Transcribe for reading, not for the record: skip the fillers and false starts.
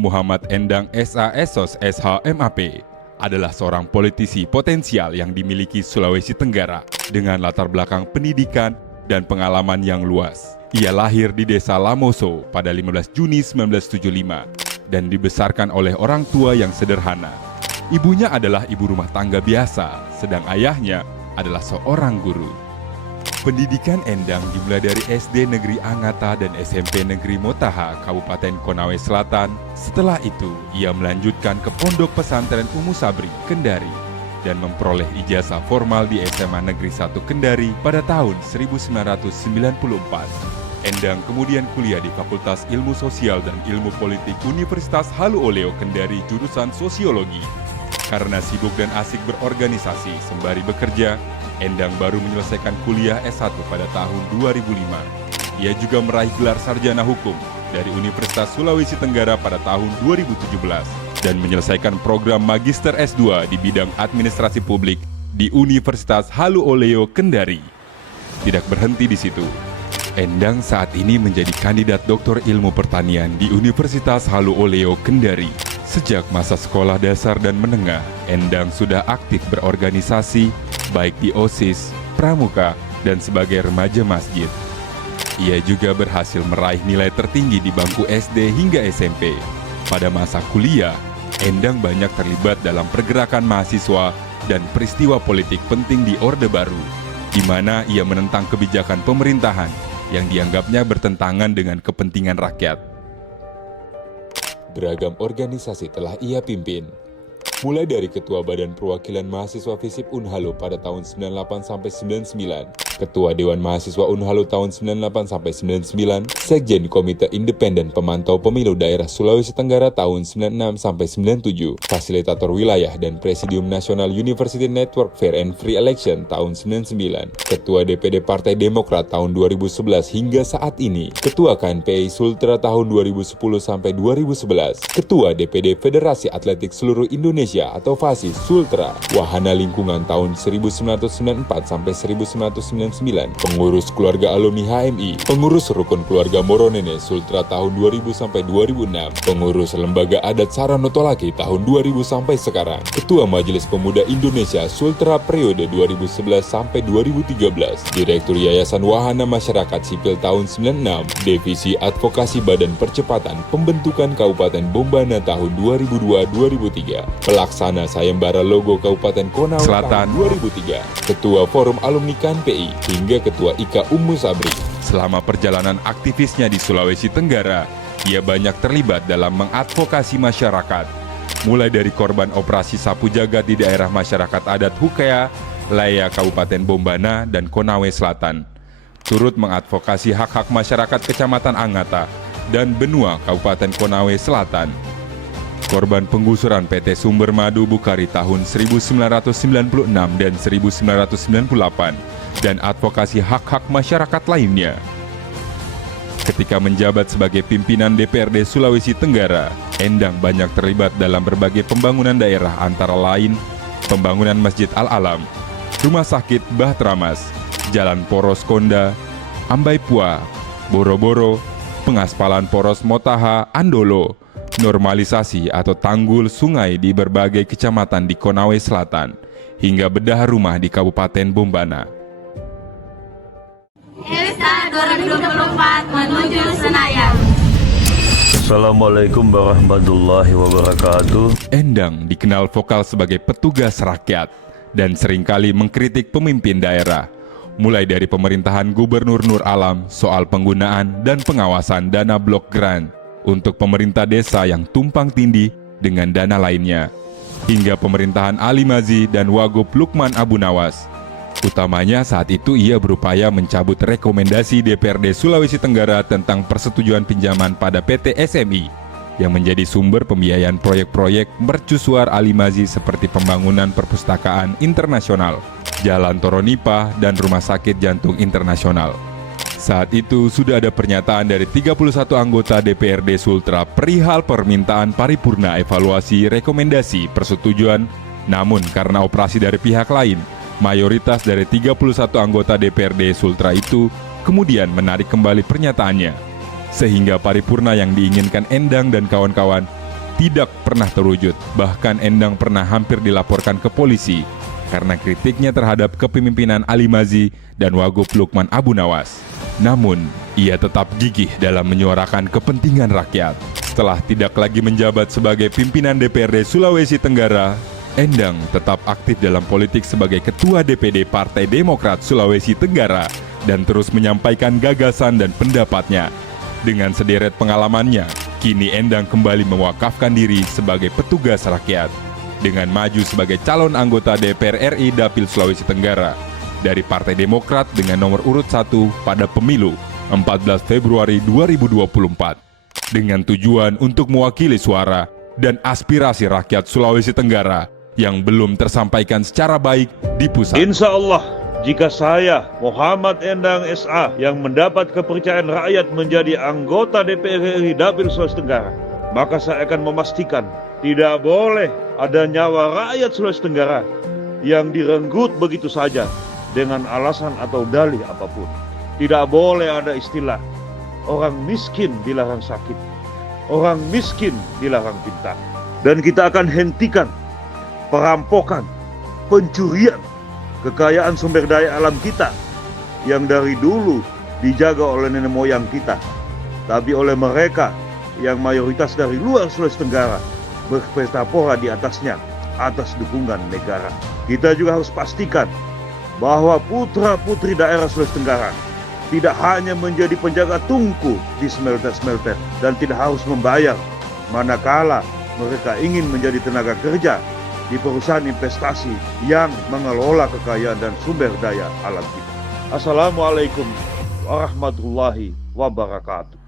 Muhammad Endang S.A.S.Sos S.H.M.A.P. adalah seorang politisi potensial yang dimiliki Sulawesi Tenggara dengan latar belakang pendidikan dan pengalaman yang luas. Ia lahir di desa Lamoso pada 15 Juni 1975 dan dibesarkan oleh orang tua yang sederhana. Ibunya adalah ibu rumah tangga biasa, sedang ayahnya adalah seorang guru. Pendidikan Endang dimulai dari SD Negeri Angata dan SMP Negeri Motaha, Kabupaten Konawe Selatan. Setelah itu, ia melanjutkan ke Pondok Pesantren Ummu Sabri, Kendari, dan memperoleh ijazah formal di SMA Negeri 1 Kendari pada tahun 1994. Endang kemudian kuliah di Fakultas Ilmu Sosial dan Ilmu Politik Universitas Halu Oleo Kendari jurusan Sosiologi. Karena sibuk dan asik berorganisasi sembari bekerja, Endang baru menyelesaikan kuliah S1 pada tahun 2005. Ia juga meraih gelar sarjana hukum dari Universitas Sulawesi Tenggara pada tahun 2017 dan menyelesaikan program Magister S2 di bidang administrasi publik di Universitas Halu Oleo Kendari. Tidak berhenti di situ, Endang saat ini menjadi kandidat doktor ilmu pertanian di Universitas Halu Oleo Kendari. Sejak masa sekolah dasar dan menengah, Endang sudah aktif berorganisasi, baik di OSIS, Pramuka, dan sebagai remaja masjid. Ia juga berhasil meraih nilai tertinggi di bangku SD hingga SMP. Pada masa kuliah, Endang banyak terlibat dalam pergerakan mahasiswa dan peristiwa politik penting di Orde Baru, di mana ia menentang kebijakan pemerintahan yang dianggapnya bertentangan dengan kepentingan rakyat. Beragam organisasi telah ia pimpin, mulai dari Ketua Badan Perwakilan Mahasiswa FISIP Unhalo pada tahun 98 sampai 99, Ketua Dewan Mahasiswa Unhalo tahun 98 sampai 99, Sekjen Komite Independen Pemantau Pemilu Daerah Sulawesi Tenggara tahun 96 sampai 97, Fasilitator Wilayah dan Presidium Nasional University Network Fair and Free Election tahun 99, Ketua DPD Partai Demokrat tahun 2011 hingga saat ini, Ketua KNPI Sultra tahun 2010 sampai 2011, Ketua DPD Federasi Atletik Seluruh Indonesia atau FASI Sultra, Wahana Lingkungan tahun 1994 sampai 1999, pengurus keluarga alumni HMI, pengurus rukun keluarga Moronene Sultra tahun 2000 sampai 2006, pengurus lembaga adat Saranotolaki tahun 2000 sampai sekarang, Ketua Majelis Pemuda Indonesia Sultra periode 2011 sampai 2013, Direktur Yayasan Wahana Masyarakat Sipil tahun 96, Divisi Advokasi Badan Percepatan Pembentukan Kabupaten Bombana tahun 2002-2003, Pelaksana Sayembara Logo Kabupaten Konawe Selatan 2003, Ketua Forum Alumni KNPI, hingga Ketua IKA Ummu Sabri. Selama perjalanan aktivisnya di Sulawesi Tenggara, ia banyak terlibat dalam mengadvokasi masyarakat, mulai dari korban operasi sapu jagat di daerah masyarakat adat Hukea, Laya Kabupaten Bombana, dan Konawe Selatan, turut mengadvokasi hak-hak masyarakat Kecamatan Angata dan Benua Kabupaten Konawe Selatan, korban penggusuran PT Sumber Madu Bukari tahun 1996 dan 1998, dan advokasi hak-hak masyarakat lainnya. Ketika menjabat sebagai pimpinan DPRD Sulawesi Tenggara, Endang banyak terlibat dalam berbagai pembangunan daerah antara lain pembangunan Masjid Al-Alam, Rumah Sakit Bahtramas, Jalan Poros Konda, Ambaipua, Boro-Boro, pengaspalan Poros Motaha Andolo, normalisasi atau tanggul sungai di berbagai kecamatan di Konawe Selatan, hingga bedah rumah di Kabupaten Bombana. EWSA 2024 menuju Senayan. Assalamualaikum warahmatullahi wabarakatuh. Endang dikenal vokal sebagai petugas rakyat dan seringkali mengkritik pemimpin daerah, mulai dari pemerintahan Gubernur Nur Alam soal penggunaan dan pengawasan dana blok grant untuk pemerintah desa yang tumpang tindih dengan dana lainnya, hingga pemerintahan Ali Mazi dan Wagub Lukman Abu Nawas. Utamanya saat itu ia berupaya mencabut rekomendasi DPRD Sulawesi Tenggara tentang persetujuan pinjaman pada PT SMI yang menjadi sumber pembiayaan proyek-proyek mercusuar Ali Mazi seperti pembangunan perpustakaan internasional, Jalan Toronipa, dan Rumah Sakit Jantung Internasional. Saat itu sudah ada pernyataan dari 31 anggota DPRD Sultra perihal permintaan paripurna evaluasi rekomendasi persetujuan, namun karena operasi dari pihak lain, mayoritas dari 31 anggota DPRD Sultra itu kemudian menarik kembali pernyataannya, sehingga paripurna yang diinginkan Endang dan kawan-kawan tidak pernah terwujud. Bahkan Endang pernah hampir dilaporkan ke polisi karena kritiknya terhadap kepemimpinan Ali Mazi dan Wagub Lukman Abu Nawas. Namun, ia tetap gigih dalam menyuarakan kepentingan rakyat. Setelah tidak lagi menjabat sebagai pimpinan DPRD Sulawesi Tenggara, Endang tetap aktif dalam politik sebagai Ketua DPD Partai Demokrat Sulawesi Tenggara dan terus menyampaikan gagasan dan pendapatnya. Dengan sederet pengalamannya, kini Endang kembali mewakafkan diri sebagai petugas rakyat dengan maju sebagai calon anggota DPR RI Dapil Sulawesi Tenggara dari Partai Demokrat dengan nomor urut 1 pada pemilu 14 Februari 2024 dengan tujuan untuk mewakili suara dan aspirasi rakyat Sulawesi Tenggara yang belum tersampaikan secara baik di pusat. Insya Allah, jika saya, Muhammad Endang SA, yang mendapat kepercayaan rakyat menjadi anggota DPR RI Dapil Sulawesi Tenggara, maka saya akan memastikan tidak boleh ada nyawa rakyat Sulawesi Tenggara yang direnggut begitu saja dengan alasan atau dalih apapun. Tidak boleh ada istilah orang miskin dilarang sakit, orang miskin dilarang pintar. Dan kita akan hentikan perampokan, pencurian kekayaan sumber daya alam kita yang dari dulu dijaga oleh nenek moyang kita, tapi oleh mereka yang mayoritas dari luar Sulawesi Tenggara berpesta pora di atasnya atas dukungan negara. Kita juga harus pastikan bahwa putra-putri daerah Sulawesi Tenggara tidak hanya menjadi penjaga tungku di smelter-smelter dan tidak harus membayar manakala mereka ingin menjadi tenaga kerja di perusahaan investasi yang mengelola kekayaan dan sumber daya alam kita. Assalamualaikum warahmatullahi wabarakatuh.